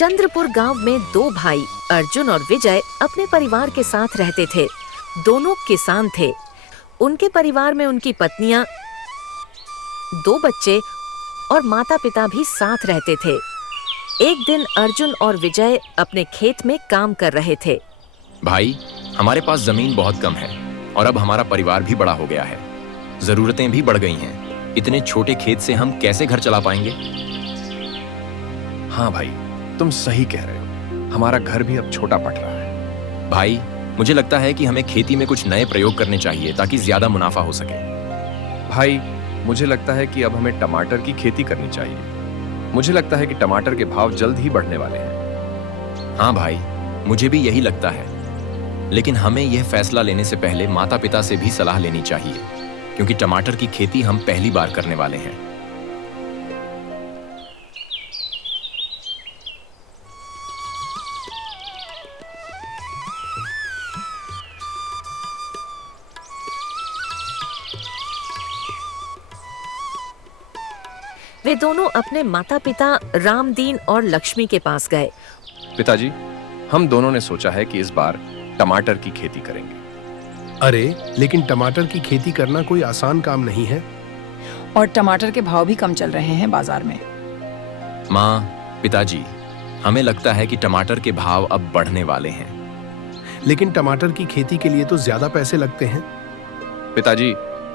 चंद्रपुर गांव में दो भाई अर्जुन और विजय अपने परिवार के साथ रहते थे। दोनों किसान थे। उनके परिवार में उनकी पत्नियां, दो बच्चे और माता पिता भी साथ रहते थे। एक दिन अर्जुन और विजय अपने खेत में काम कर रहे थे। भाई, हमारे पास जमीन बहुत कम है और अब हमारा परिवार भी बड़ा हो गया है। जरूरतें भी बढ़ गई हैं। इतने छोटे खेत से हम कैसे घर चला पाएंगे? हाँ भाई, तुम सही कह रहे हो। हमारा घर भी अब छोटा पड़ रहा है। भाई, मुझे लगता है कि हमें खेती में कुछ नए प्रयोग करने चाहिए ताकि ज्यादा मुनाफा हो सके। भाई, मुझे लगता है कि अब हमें टमाटर की खेती करनी चाहिए। मुझे लगता है कि टमाटर के भाव जल्द ही बढ़ने वाले हैं। हाँ भाई, मुझे भी यही लगता है। लेकिन हमें यह फैसला लेने से पहले माता पिता से भी सलाह लेनी चाहिए, क्योंकि टमाटर की खेती हम पहली बार करने वाले हैं। वे दोनों अपने माता पिता रामदीन और लक्ष्मी के पास गए। पिताजी, हम दोनों ने सोचा है कि इस बार टमाटर की खेती करेंगे। अरे, लेकिन टमाटर की खेती करना कोई आसान काम नहीं है। और टमाटर के भाव भी कम चल रहे हैं बाजार में। माँ, पिताजी, हमें लगता है कि टमाटर के भाव अब बढ़ने वाले हैं। लेकिन टमाटर की खेती के लिए तो ज्यादा पैसे लगते हैं। पिताजी,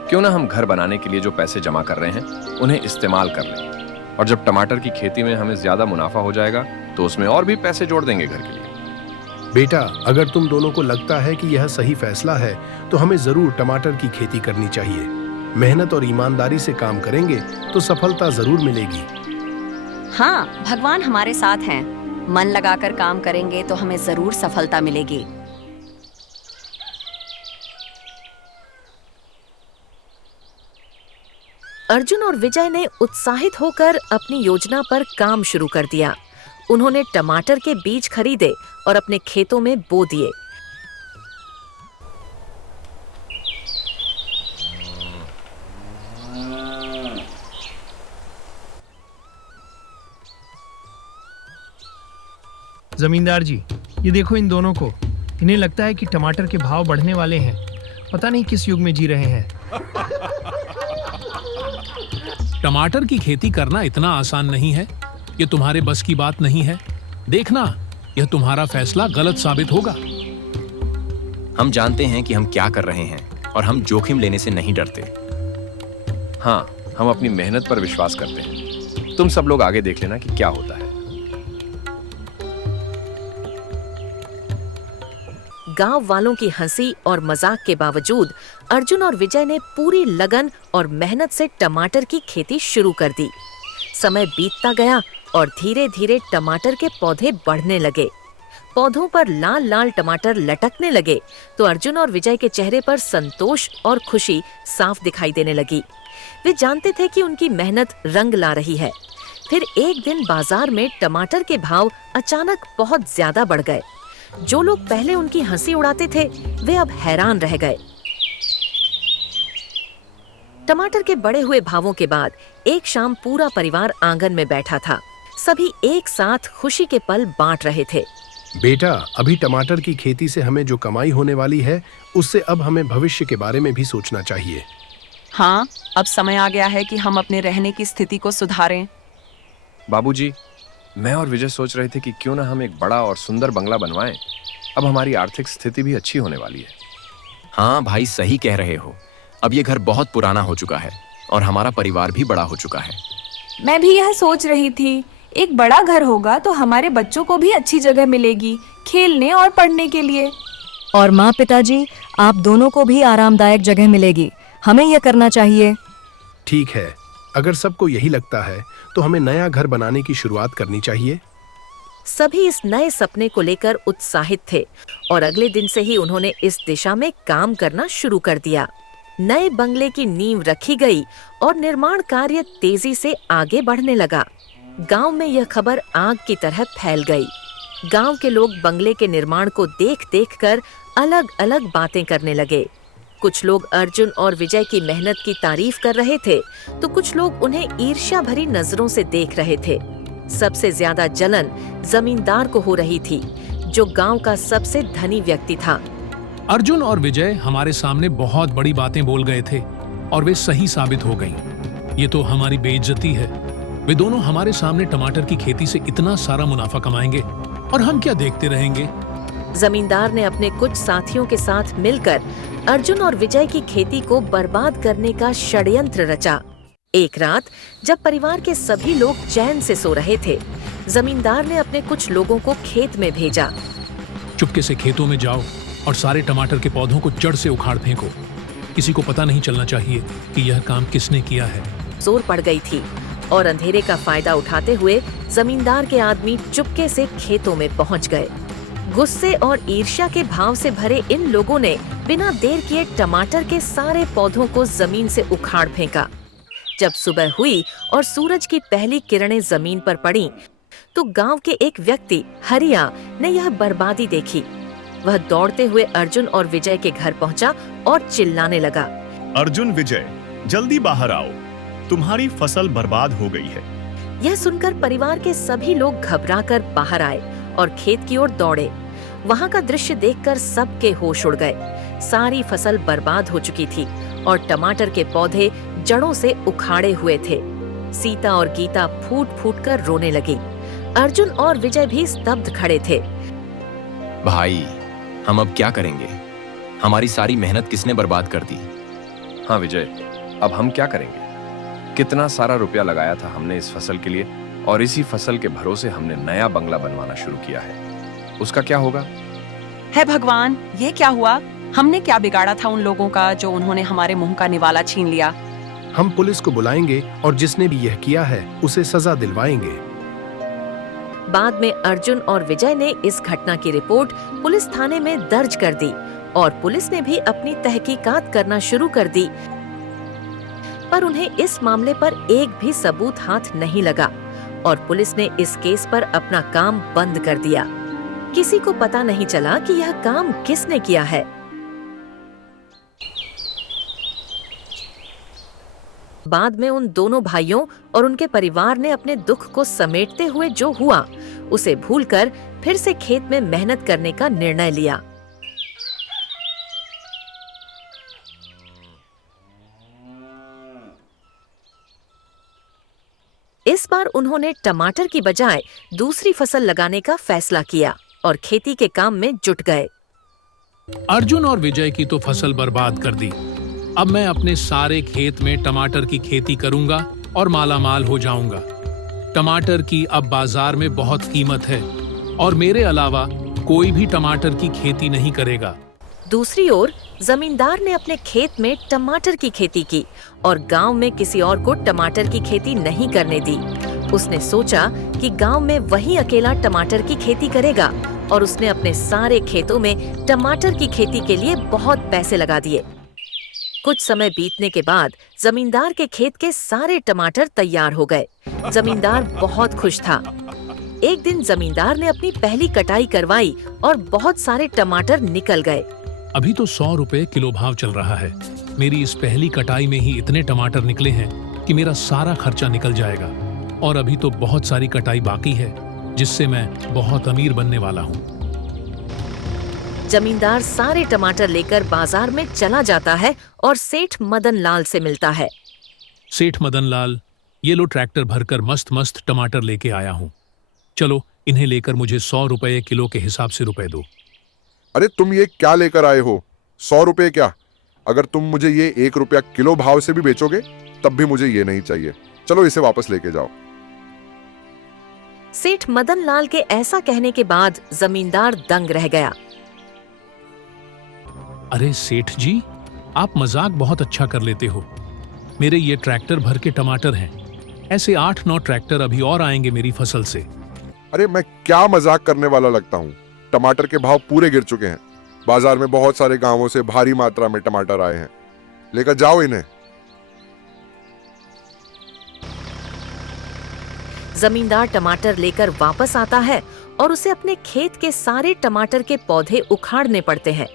क्यों ना हम घर बनाने के लिए जो पैसे जमा कर रहे हैं उन्हें इस्तेमाल कर लें, और जब टमाटर की खेती में हमें ज्यादा मुनाफा हो जाएगा तो उसमें और भी पैसे जोड़ देंगे घर के लिए। बेटा, अगर तुम दोनों को लगता है कि यह सही फैसला है तो हमें जरूर टमाटर की खेती करनी चाहिए। मेहनत और ईमानदारी से काम करेंगे तो सफलता जरूर मिलेगी। हाँ, भगवान हमारे साथ हैं। मन लगाकर काम करेंगे तो हमें जरूर सफलता मिलेगी। अर्जुन और विजय ने उत्साहित होकर अपनी योजना पर काम शुरू कर दिया। उन्होंने टमाटर के बीज खरीदे और अपने खेतों में बो दिए। जमींदार जी, ये देखो इन दोनों को। इन्हें लगता है कि टमाटर के भाव बढ़ने वाले हैं। पता नहीं किस युग में जी रहे हैं। टमाटर की खेती करना इतना आसान नहीं है। ये तुम्हारे बस की बात नहीं है। देखना, यह तुम्हारा फैसला गलत साबित होगा। हम जानते हैं कि हम क्या कर रहे हैं और हम जोखिम लेने से नहीं डरते। हाँ, हम अपनी मेहनत पर विश्वास करते हैं। तुम सब लोग आगे देख लेना कि क्या होता है। गांव वालों की हंसी और मजाक के बावजूद अर्जुन और विजय ने पूरी लगन और मेहनत से टमाटर की खेती शुरू कर दी। समय बीतता गया और धीरे धीरे टमाटर के पौधे बढ़ने लगे। पौधों पर लाल लाल टमाटर लटकने लगे तो अर्जुन और विजय के चेहरे पर संतोष और खुशी साफ दिखाई देने लगी। वे जानते थे कि उनकी मेहनत रंग ला रही है। फिर एक दिन बाजार में टमाटर के भाव अचानक बहुत ज्यादा बढ़ गए। जो लोग पहले उनकी हंसी उड़ाते थे, वे अब हैरान रह गए। टमाटर के बढ़े हुए भावों के बाद एक शाम पूरा परिवार आंगन में बैठा था। सभी एक साथ खुशी के पल बांट रहे थे। बेटा, अभी टमाटर की खेती से हमें जो कमाई होने वाली है, उससे अब हमें भविष्य के बारे में भी सोचना चाहिए। हाँ, अब समय आ गया है कि हम अपने रहने की स्थिति को सुधारें। बाबूजी, मैं और विजय सोच रहे थे कि क्यों ना हम एक बड़ा और सुंदर बंगला बनवाएं। अब हमारी आर्थिक स्थिति भी अच्छी होने वाली है। हाँ भाई, सही कह रहे हो। अब ये घर बहुत पुराना हो चुका है और हमारा परिवार भी बड़ा हो चुका है। मैं भी यह सोच रही थी। एक बड़ा घर होगा तो हमारे बच्चों को भी अच्छी जगह मिलेगी खेलने और पढ़ने के लिए। और माँ पिताजी, आप दोनों को भी आरामदायक जगह मिलेगी। हमें यह करना चाहिए। ठीक है, अगर सबको यही लगता है तो हमें नया घर बनाने की शुरुआत करनी चाहिए। सभी इस नए सपने को लेकर उत्साहित थे और अगले दिन से ही उन्होंने इस दिशा में काम करना शुरू कर दिया। नए बंगले की नींव रखी गई और निर्माण कार्य तेजी से आगे बढ़ने लगा। गांव में यह खबर आग की तरह फैल गई। गांव के लोग बंगले के निर्माण को देख कर अलग अलग बातें करने लगे। कुछ लोग अर्जुन और विजय की मेहनत की तारीफ कर रहे थे तो कुछ लोग उन्हें ईर्ष्या भरी नजरों से देख रहे थे। सबसे ज्यादा जलन जमींदार को हो रही थी, जो गांव का सबसे धनी व्यक्ति था। अर्जुन और विजय हमारे सामने बहुत बड़ी बातें बोल गए थे और वे सही साबित हो गईं। ये तो हमारी बेइज्जती है। वे दोनों हमारे सामने टमाटर की खेती से इतना सारा मुनाफा कमाएंगे और हम क्या देखते रहेंगे। जमींदार ने अपने कुछ साथियों के साथ मिलकर अर्जुन और विजय की खेती को बर्बाद करने का षड्यंत्र रचा। एक रात जब परिवार के सभी लोग चैन से सो रहे थे, जमींदार ने अपने कुछ लोगों को खेत में भेजा। चुपके से खेतों में जाओ और सारे टमाटर के पौधों को जड़ से उखाड़ फेंको। किसी को पता नहीं चलना चाहिए कि यह काम किसने किया है। जोर पड़ गई थी और अंधेरे का फायदा उठाते हुए जमींदार के आदमी चुपके से खेतों में पहुंच गए। गुस्से और ईर्ष्या के भाव से भरे इन लोगों ने बिना देर किए टमाटर के सारे पौधों को जमीन से उखाड़ फेंका। जब सुबह हुई और सूरज की पहली किरणें जमीन पर पड़ी, तो गांव के एक व्यक्ति हरिया ने यह बर्बादी देखी। वह दौड़ते हुए अर्जुन और विजय के घर पहुंचा और चिल्लाने लगा, अर्जुन, विजय, जल्दी बाहर आओ, तुम्हारी फसल बर्बाद हो गई है। यह सुनकर परिवार के सभी लोग घबराकर बाहर आए और खेत की ओर दौड़े। वहां का दृश्य देखकर सबके होश उड़ गए। सारी फसल बर्बाद हो चुकी थी और टमाटर के पौधे जड़ों से उखाड़े हुए थे। सीता और गीता फूट फूट कर रोने लगी। अर्जुन और विजय भी स्तब्ध खड़े थे। भाई, हम अब क्या करेंगे? हमारी सारी मेहनत किसने बर्बाद कर दी? हाँ विजय, अब हम क्या करेंगे? कितना सारा रुपया लगाया था हमने इस फसल के लिए, और इसी फसल के भरोसे हमने नया बंगला बनवाना शुरू किया है। उसका क्या होगा? है भगवान, ये क्या हुआ? हमने क्या बिगाड़ा था उन लोगों का जो उन्होंने हमारे मुंह का निवाला छीन लिया? हम पुलिस को बुलाएंगे और जिसने भी यह किया है उसे सजा दिलवाएंगे। बाद में अर्जुन और विजय ने इस घटना की रिपोर्ट पुलिस थाने में दर्ज कर दी और पुलिस ने भी अपनी तहकीकात करना शुरू कर दी, पर उन्हें इस मामले पर एक भी सबूत हाथ नहीं लगा और पुलिस ने इस केस पर अपना काम बंद कर दिया। किसी को पता नहीं चला कि यह काम किसने किया है। बाद में उन दोनों भाइयों और उनके परिवार ने अपने दुख को समेटते हुए जो हुआ उसे भूलकर फिर से खेत में मेहनत करने का निर्णय लिया। इस बार उन्होंने टमाटर की बजाय दूसरी फसल लगाने का फैसला किया और खेती के काम में जुट गए। अर्जुन और विजय की तो फसल बर्बाद कर दी। अब मैं अपने सारे खेत में टमाटर की खेती करूंगा और मालामाल हो जाऊंगा। टमाटर की अब बाजार में बहुत कीमत है और मेरे अलावा कोई भी टमाटर की खेती नहीं करेगा। दूसरी ओर जमींदार ने अपने खेत में टमाटर की खेती की और गांव में किसी और को टमाटर की खेती नहीं करने दी। उसने सोचा कि गांव में वही अकेला टमाटर की खेती करेगा और उसने अपने सारे खेतों में टमाटर की खेती के लिए बहुत पैसे लगा दिए। कुछ समय बीतने के बाद जमींदार के खेत के सारे टमाटर तैयार हो गए। जमींदार बहुत खुश था। एक दिन जमींदार ने अपनी पहली कटाई करवाई और बहुत सारे टमाटर निकल गए। अभी तो 100 रुपए किलो भाव चल रहा है। मेरी इस पहली कटाई में ही इतने टमाटर निकले हैं कि मेरा सारा खर्चा निकल जाएगा और अभी तो बहुत सारी कटाई बाकी है जिससे मैं बहुत अमीर बनने वाला हूँ। जमींदार सारे टमाटर लेकर बाजार में चला जाता है और सेठ मदन लाल से मिलता है। सेठ मदन लाल, ये लो ट्रैक्टर भरकर मस्त मस्त टमाटर लेके आया हूँ। चलो इन्हें लेकर मुझे 100 रुपए किलो के हिसाब से रुपए दो। अरे तुम ये क्या लेकर आए हो? 100 रुपए क्या? अगर तुम मुझे ये 1 रुपया किलो भाव से भी बेचोगे तब भी मुझे ये नहीं चाहिए। चलो इसे वापस लेके जाओ। सेठ मदन लाल के ऐसा कहने के बाद जमींदार दंग रह गया। अरे सेठ जी, आप मजाक बहुत अच्छा कर लेते हो। मेरे ये ट्रैक्टर भर के टमाटर हैं। ऐसे 8-9 ट्रैक्टर अभी और आएंगे मेरी फसल से। अरे मैं क्या मजाक करने वाला लगता हूँ? टमाटर के भाव पूरे गिर चुके हैं। बाजार में बहुत सारे गांवों से भारी मात्रा में टमाटर आए हैं। लेकर जाओ इन्हें। जमींदार टमाटर लेकर वापस आता है और उसे अपने खेत के सारे टमाटर के पौधे उखाड़ने पड़ते हैं।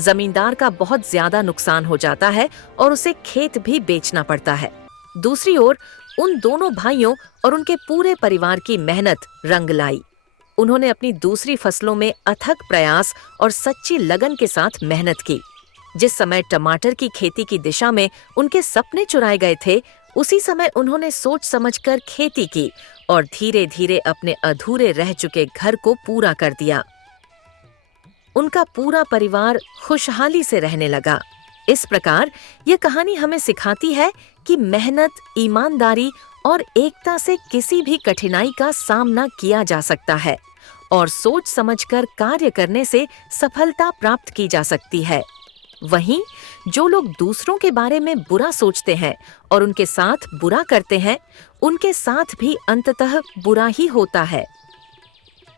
जमींदार का बहुत ज्यादा नुकसान हो जाता है और उसे खेत भी बेचना पड़ता है। दूसरी ओर उन दोनों भाइयों और उनके पूरे परिवार की मेहनत रंग लाई। उन्होंने अपनी दूसरी फसलों में अथक प्रयास और सच्ची लगन के साथ मेहनत की। जिस समय टमाटर की खेती की दिशा में उनके सपने चुराए गए थे, उसी समय उन्होंने सोच समझकर खेती की और धीरे धीरे अपने अधूरे रह चुके घर को पूरा कर दिया। उनका पूरा परिवार खुशहाली से रहने लगा। इस प्रकार यह कहानी हमें सिखाती है कि मेहनत, ईमानदारी और एकता से किसी भी कठिनाई का सामना किया जा सकता है और सोच समझकर कार्य करने से सफलता प्राप्त की जा सकती है। वहीं जो लोग दूसरों के बारे में बुरा सोचते हैं और उनके साथ बुरा करते हैं, उनके साथ भी अंततः बुरा ही होता है।